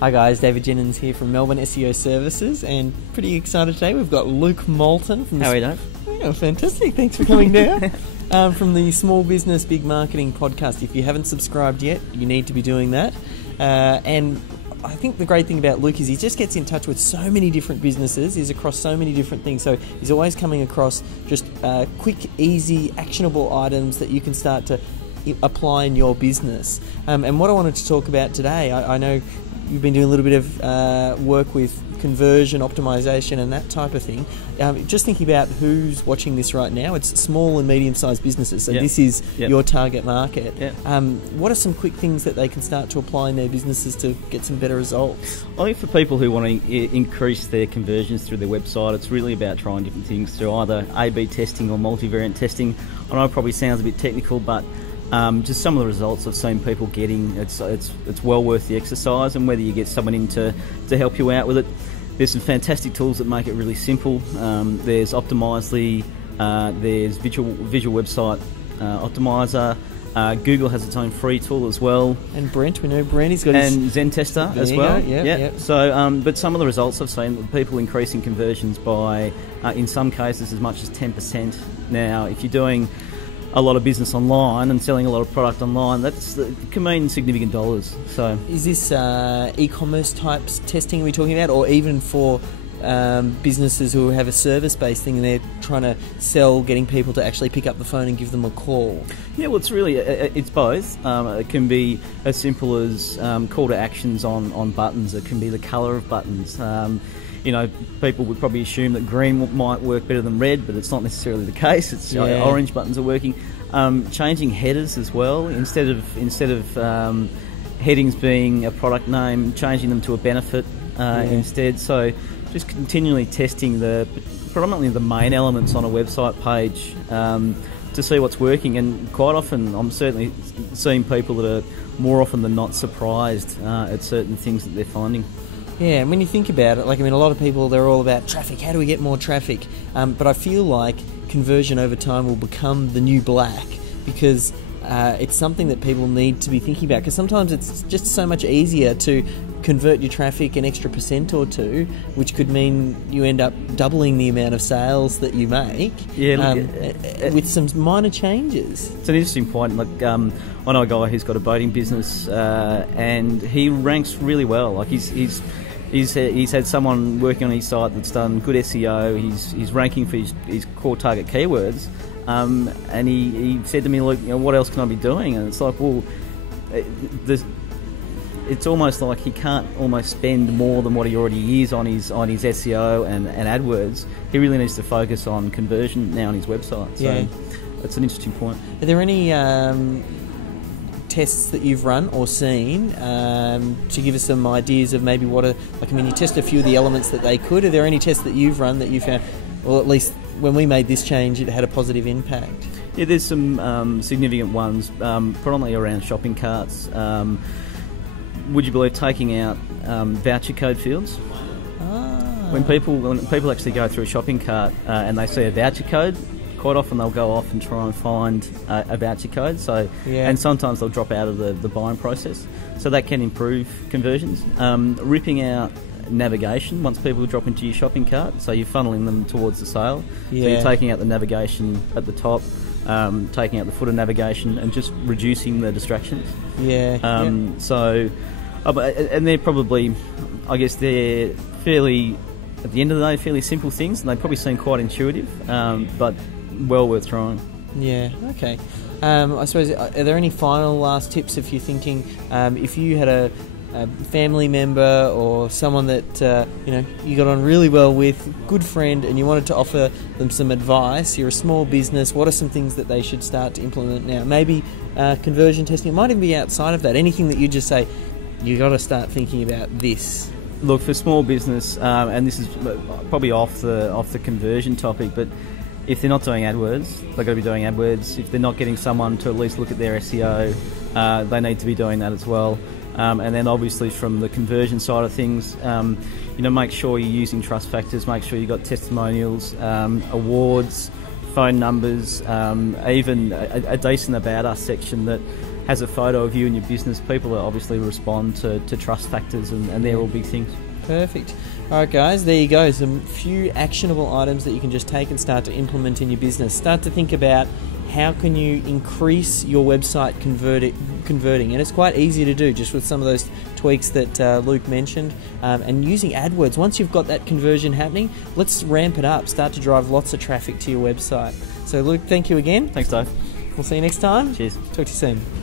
Hi guys, David Jennings here from Melbourne SEO Services, and pretty excited today. We've got Luke Moulton from How are you doing? Yeah, fantastic. Thanks for coming down. From the Small Business Big Marketing podcast. If you haven't subscribed yet, you need to be doing that. And I think the great thing about Luke is he just gets in touch with so many different businesses. He's across so many different things. So he's always coming across just quick, easy, actionable items that you can start to apply in your business. And what I wanted to talk about today, I know you've been doing a little bit of work with conversion optimization and that type of thing. Just thinking about who's watching this right now, it's small and medium-sized businesses, so this is your target market. What are some quick things that they can start to apply in their businesses to get some better results? I think for people who want to increase their conversions through their website, it's really about trying different things through either A/B testing or multivariate testing. I know it probably sounds a bit technical, but just some of the results I've seen people getting, it's well worth the exercise, and whether you get someone in to help you out with it. There's some fantastic tools that make it really simple. There's Optimizely, there's Visual Website Optimizer. Google has its own free tool as well. And Brent, we know Brent, he's got his... And Zen Tester as well. So, but some of the results I've seen, people increasing conversions by, in some cases, as much as 10%. Now, if you're doing a lot of business online and selling a lot of product online, that can mean significant dollars. So, is this e-commerce types testing we're talking about, or even for businesses who have a service-based thing and they're trying to sell, getting people to actually pick up the phone and give them a call? Yeah, well, it's really it's both. It can be as simple as call to actions on buttons. It can be the colour of buttons. You know, people would probably assume that green might work better than red, but it's not necessarily the case. It's orange buttons are working. Changing headers as well, instead of headings being a product name, changing them to a benefit instead. So just continually testing predominantly the main elements on a website page to see what's working. And quite often, I'm certainly seeing people that are more often than not surprised at certain things that they're finding. Yeah, and when you think about it, like, I mean, a lot of people, they're all about traffic. How do we get more traffic? But I feel like conversion over time will become the new black, because it's something that people need to be thinking about, because sometimes it's just so much easier to convert your traffic an extra % or two, which could mean you end up doubling the amount of sales that you make with some minor changes. It's an interesting point. Like, I know a guy who's got a boating business and he ranks really well. Like, he's had someone working on his site that's done good SEO. He's ranking for his core target keywords. And he said to me, look, you know, what else can I be doing? And it's like, well, it's almost like he can't almost spend more than what he already is on his SEO and AdWords. He really needs to focus on conversion now on his website. So that's an interesting point. Are there any tests that you've run or seen to give us some ideas of maybe what you test a few of the elements that they could. Are there any tests that you've run that you found, well, at least when we made this change, it had a positive impact? Yeah, there's some significant ones, predominantly around shopping carts. Would you believe taking out voucher code fields? When people actually go through a shopping cart and they see a voucher code, quite often they'll go off and try and find a voucher code. So, and sometimes they'll drop out of the buying process. So that can improve conversions. Ripping out navigation once people drop into your shopping cart, so you're funneling them towards the sale. So you're taking out the navigation at the top, taking out the footer navigation, and just reducing the distractions. So, and they're probably, I guess they're fairly, at the end of the day, fairly simple things, and they probably seem quite intuitive, but well worth trying. Yeah, okay. I suppose, are there any final last tips if you're thinking, if you had a family member or someone that you got on really well with, good friend, and you wanted to offer them some advice, you're a small business, what are some things that they should start to implement now? Maybe conversion testing, it might even be outside of that, anything that you just say, you got to start thinking about this. Look, for small business, and this is probably off the conversion topic, but if they're not doing AdWords, they've got to be doing AdWords. If they're not getting someone to at least look at their SEO, they need to be doing that as well. And then obviously from the conversion side of things, make sure you're using trust factors, make sure you've got testimonials, awards, phone numbers, even a decent about us section that has a photo of you and your business, people obviously respond to trust factors, and they're all big things. Perfect. All right, guys, there you go. Some few actionable items that you can just take and start to implement in your business. Start to think about how can you increase your website converting, and it's quite easy to do just with some of those tweaks that Luke mentioned, and using AdWords. Once you've got that conversion happening, let's ramp it up. Start to drive lots of traffic to your website. So, Luke, thank you again. Thanks, Dave. We'll see you next time. Cheers. Talk to you soon.